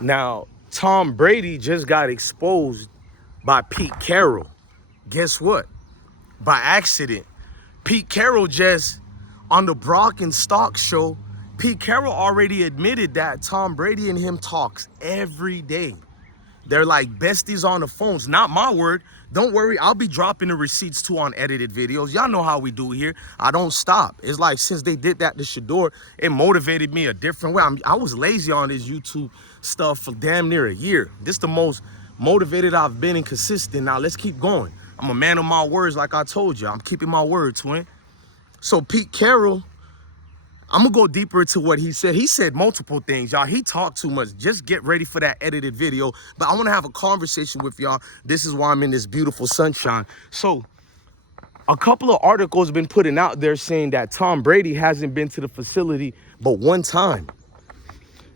Now, Tom Brady just got exposed by Pete Carroll. Guess what? By accident. Pete Carroll just, on the Brock and Stock show, Pete Carroll already admitted that Tom Brady and him talks every day. They're like besties on the phones. Not my word. Don't worry, I'll be dropping the receipts too on edited videos. Y'all know how we do here. I don't stop. It's like since they did that to Shedeur, it motivated me a different way. I was lazy on this YouTube stuff for damn near a year. This is the most motivated I've been and consistent. Now let's keep going. I'm a man of my words like I told you. I'm keeping my word, twin. So Pete Carroll, I'm gonna go deeper into what he said. He said multiple things, y'all. He talked too much. Just get ready for that edited video. But I wanna have a conversation with y'all. This is why I'm in this beautiful sunshine. So a couple of articles have been putting out there saying that Tom Brady hasn't been to the facility but one time.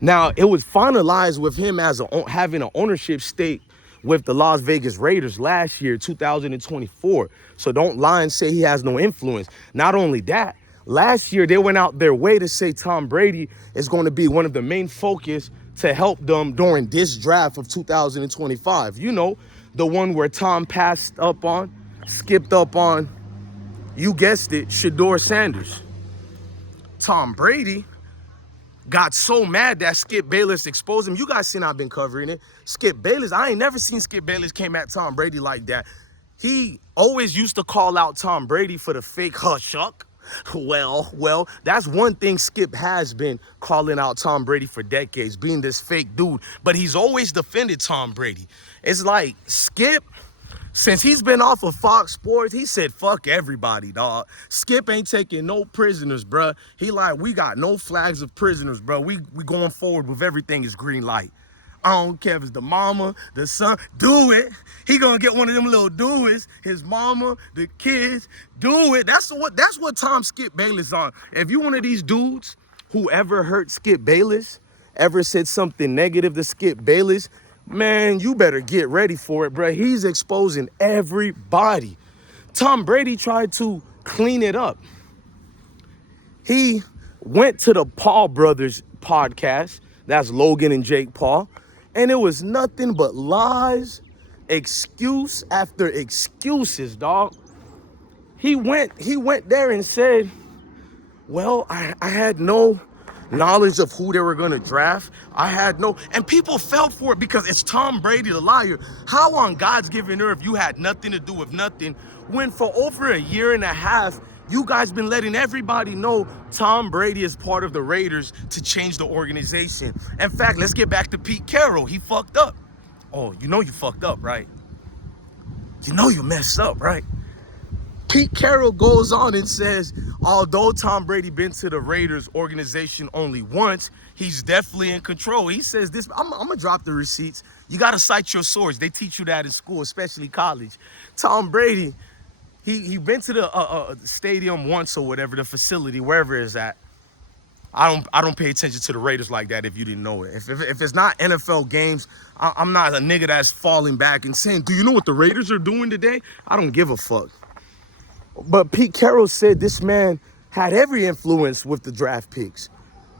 Now, it was finalized with him as having an ownership stake with the Las Vegas Raiders last year, 2024. So don't lie and say he has no influence. Not only that, last year they went out their way to say Tom Brady is going to be one of the main focus to help them during this draft of 2025. You know, the one where Tom skipped up on, you guessed it, Shedeur Sanders. Tom Brady got so mad that Skip Bayless exposed him. You guys seen I've been covering it. Skip Bayless, I ain't never seen Skip Bayless came at Tom Brady like that. He always used to call out Tom Brady for the fake hush-huck. Well, that's one thing Skip has been calling out Tom Brady for decades, being this fake dude. But he's always defended Tom Brady. It's like Skip, since he's been off of Fox Sports, he said, fuck everybody, dog. Skip ain't taking no prisoners, bruh. He like, we got no flags of prisoners, bro. We going forward with everything is green light. I don't care if it's the mama, the son, do it. He gonna get one of them little doers, his mama, the kids, do it. That's what Tom Skip Bayless on. If you one of these dudes who ever hurt Skip Bayless, ever said something negative to Skip Bayless, man, you better get ready for it, bro. He's exposing everybody. Tom Brady tried to clean it up. He went to the Paul brothers podcast. That's Logan and Jake Paul. And it was nothing but lies, excuse after excuses, dog. He went there and said, well, I had no knowledge of who they were going to draft. And people fell for it because it's Tom Brady, the liar. How on God's given earth you had nothing to do with nothing when for over a year and a half, you guys been letting everybody know Tom Brady is part of the Raiders to change the organization. In fact, let's get back to Pete Carroll. He fucked up. Oh, you know you fucked up, right? You know you messed up, right? Pete Carroll goes on and says, although Tom Brady been to the Raiders organization only once, he's definitely in control. He says this, I'm gonna drop the receipts. You gotta cite your source. They teach you that in school, especially college. Tom Brady, he been to the stadium once or whatever, the facility, wherever it's at. I don't pay attention to the Raiders like that if you didn't know it. If it's not NFL games, I'm not a nigga that's falling back and saying, do you know what the Raiders are doing today? I don't give a fuck. But Pete Carroll said this man had every influence with the draft picks.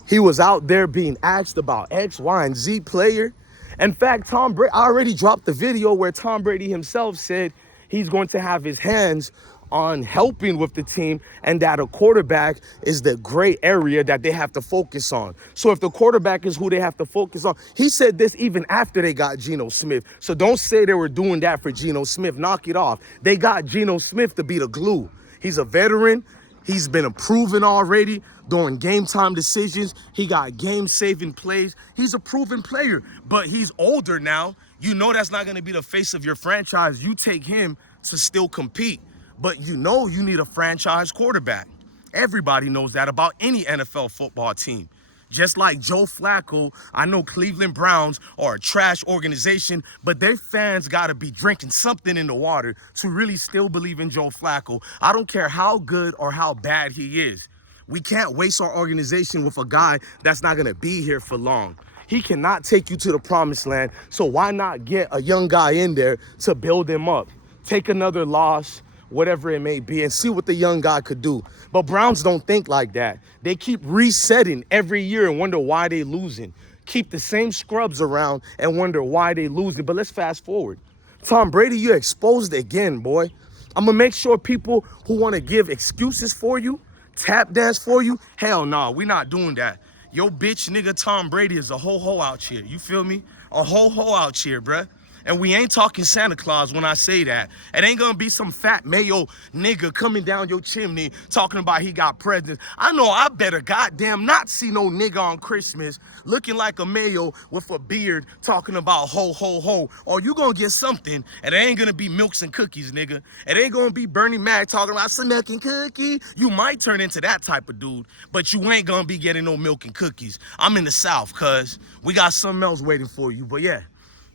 He was out there being asked about X, Y, and Z player. In fact, Tom Brady, I already dropped the video where Tom Brady himself said he's going to have his hands on helping with the team and that a quarterback is the gray area that they have to focus on. So if the quarterback is who they have to focus on, he said this even after they got Geno Smith. So don't say they were doing that for Geno Smith. Knock it off. They got Geno Smith to be the glue. He's a veteran. He's been proven already during game time decisions. He got game-saving plays. He's a proven player, but he's older now. You know that's not going to be the face of your franchise. You take him to still compete, but you know you need a franchise quarterback. Everybody knows that about any NFL football team. Just like Joe Flacco, I know Cleveland Browns are a trash organization, but their fans got to be drinking something in the water to really still believe in Joe Flacco. I don't care how good or how bad he is. We can't waste our organization with a guy that's not going to be here for long. He cannot take you to the promised land, so why not get a young guy in there to build him up? Take another loss, whatever it may be, and see what the young guy could do. But Browns don't think like that. They keep resetting every year and wonder why they losing. keep the same scrubs around and wonder why they losing. But let's fast forward. Tom Brady, you exposed again, boy. I'm gonna make sure people who wanna give excuses for you, tap dance for you, hell no, we not doing that. Yo bitch nigga Tom Brady is a ho-ho out here, you feel me? A ho-ho out here, bruh. And we ain't talking Santa Claus when I say that. It ain't gonna be some fat mayo nigga coming down your chimney talking about he got presents. I know I better goddamn not see no nigga on Christmas looking like a mayo with a beard talking about ho, ho, ho. Or you gonna get something and it ain't gonna be milks and cookies, nigga. It ain't gonna be Bernie Mac talking about some milk and cookie. You might turn into that type of dude, but you ain't gonna be getting no milk and cookies. I'm in the South, cuz we got something else waiting for you, but yeah.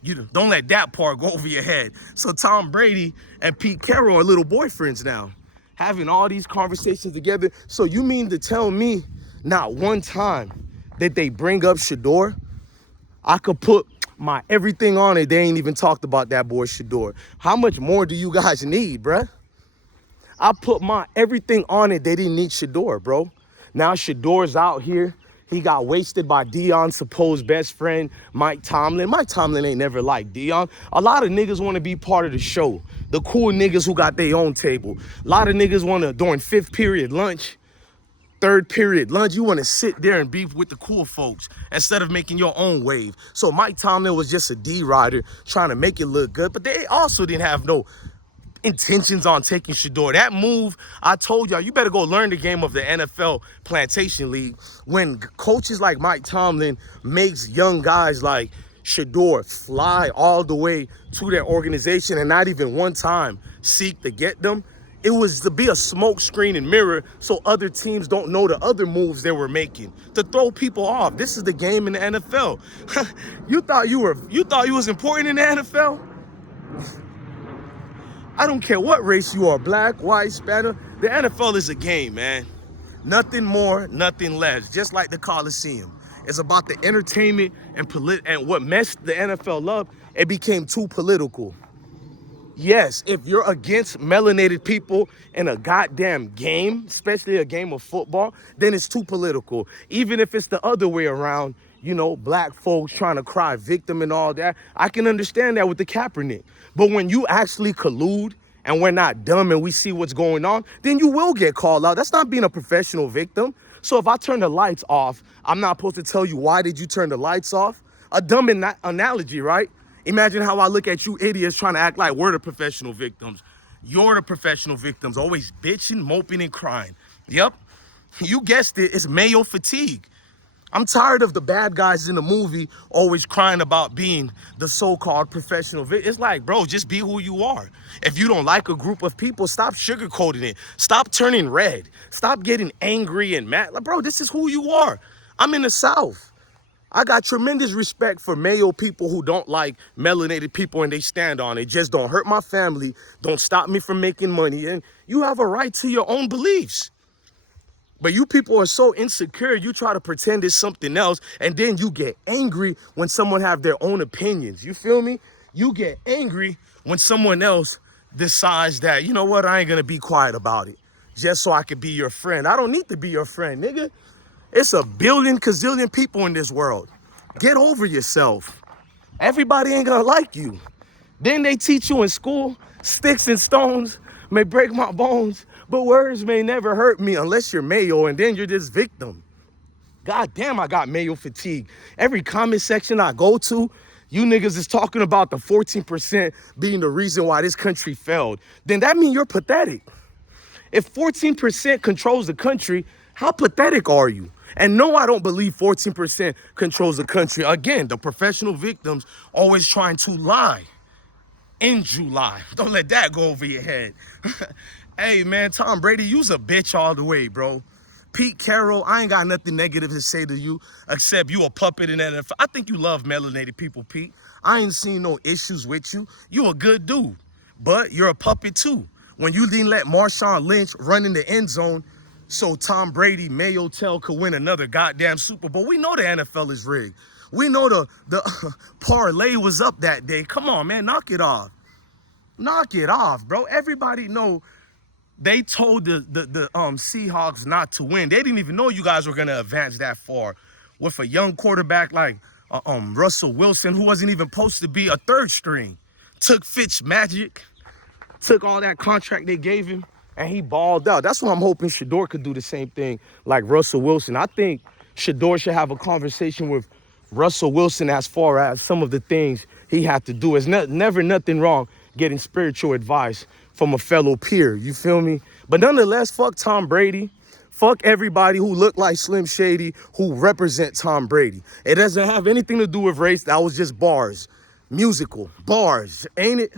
You don't let that part go over your head. So Tom Brady and Pete Carroll are little boyfriends now, having all these conversations together. So you mean to tell me not one time that they bring up Shedeur? I could put my everything on it. They ain't even talked about that boy Shedeur. How much more do you guys need, bruh? I put my everything on it. They didn't need Shedeur, bro. Now Shedeur's out here. He got wasted by Deion's supposed best friend, Mike Tomlin. Mike Tomlin ain't never liked Deion. A lot of niggas want to be part of the show. The cool niggas who got their own table. A lot of niggas want to, during fifth period lunch, third period lunch, you want to sit there and beef with the cool folks instead of making your own wave. So Mike Tomlin was just a D-rider trying to make it look good, but they also didn't have no intentions on taking Shedeur. That move, I told y'all, you better go learn the game of the NFL Plantation League. When coaches like Mike Tomlin makes young guys like Shedeur fly all the way to their organization and not even one time seek to get them, it was to be a smoke screen and mirror so other teams don't know the other moves they were making to throw people off. This is the game in the NFL. You thought you was important in the NFL? I don't care what race you are, black, white, Spanish. The NFL is a game, man. Nothing more, nothing less. Just like the Coliseum. It's about the entertainment and what messed the NFL up, it became too political. Yes, if you're against melanated people in a goddamn game, especially a game of football, then it's too political. Even if it's the other way around, you know, black folks trying to cry victim and all that, I can understand that with the Kaepernick. But when you actually collude and we're not dumb and we see what's going on, then you will get called out. That's not being a professional victim. So if I turn the lights off, I'm not supposed to tell you, why did you turn the lights off? A dumb analogy, right? Imagine how I look at you idiots trying to act like we're the professional victims. You're the professional victims, always bitching, moping, and crying. Yep, you guessed it, it's mayo fatigue. I'm tired of the bad guys in the movie always crying about being the so-called professional victim. It's like, bro, just be who you are. If you don't like a group of people, stop sugarcoating it. Stop turning red. Stop getting angry and mad. Like, bro, this is who you are. I'm in the South. I got tremendous respect for Mayo people who don't like melanated people and they stand on it. Just don't hurt my family. Don't stop me from making money. And you have a right to your own beliefs. But you people are so insecure, you try to pretend it's something else, and then you get angry when someone have their own opinions. You feel me? You get angry when someone else decides that, you know what, I ain't gonna be quiet about it just so I can be your friend. I don't need to be your friend, nigga. It's a billion, gazillion people in this world. Get over yourself. Everybody ain't gonna like you. Then they teach you in school, sticks and stones may break my bones, but words may never hurt me unless you're Mayo, and then you're this victim. God damn, I got Mayo fatigue. Every comment section I go to, you niggas is talking about the 14% being the reason why this country failed. Then that means you're pathetic. If 14% controls the country, how pathetic are you? And no, I don't believe 14% controls the country. Again, the professional victims always trying to lie. In July. Don't let that go over your head. Hey, man, Tom Brady, you's a bitch all the way, bro. Pete Carroll, I ain't got nothing negative to say to you except you a puppet in NFL. I think you love melanated people, Pete. I ain't seen no issues with you. You a good dude, but you're a puppet too. When you didn't let Marshawn Lynch run in the end zone so Tom Brady, Mayo Tell could win another goddamn Super Bowl. We know the NFL is rigged. We know the parlay was up that day. Come on, man, knock it off. Knock it off, bro. Everybody know they told the Seahawks not to win. They didn't even know you guys were gonna advance that far with a young quarterback like Russell Wilson, who wasn't even supposed to be a third string, took Fitch Magic, took all that contract they gave him, and he balled out. That's why I'm hoping Shedeur could do the same thing like Russell Wilson. I think Shedeur should have a conversation with Russell Wilson as far as some of the things he had to do. It's never nothing wrong getting spiritual advice from a fellow peer, you feel me? But nonetheless, fuck Tom Brady. Fuck everybody who look like Slim Shady, who represent Tom Brady. It doesn't have anything to do with race. That was just bars. Musical bars, ain't it?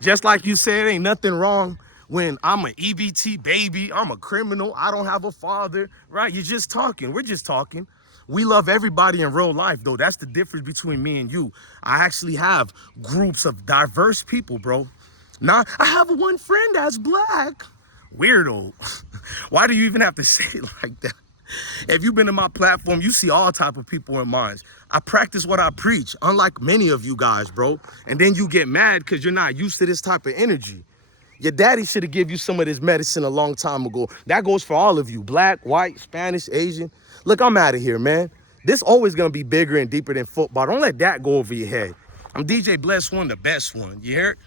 Just like you said, ain't nothing wrong when I'm an EBT baby, I'm a criminal, I don't have a father, right? You're just talking. We're just talking. We love everybody in real life, though. That's the difference between me and you. I actually have groups of diverse people, bro. Now, I have one friend that's black. Weirdo. Why do you even have to say it like that? If you've been in my platform, you see all type of people in mine. I practice what I preach, unlike many of you guys, bro. And then you get mad because you're not used to this type of energy. Your daddy should have given you some of this medicine a long time ago. That goes for all of you, black, white, Spanish, Asian. Look, I'm out of here, man. This always going to be bigger and deeper than football. Don't let that go over your head. I'm DJ Bless One, the best one. You hear it?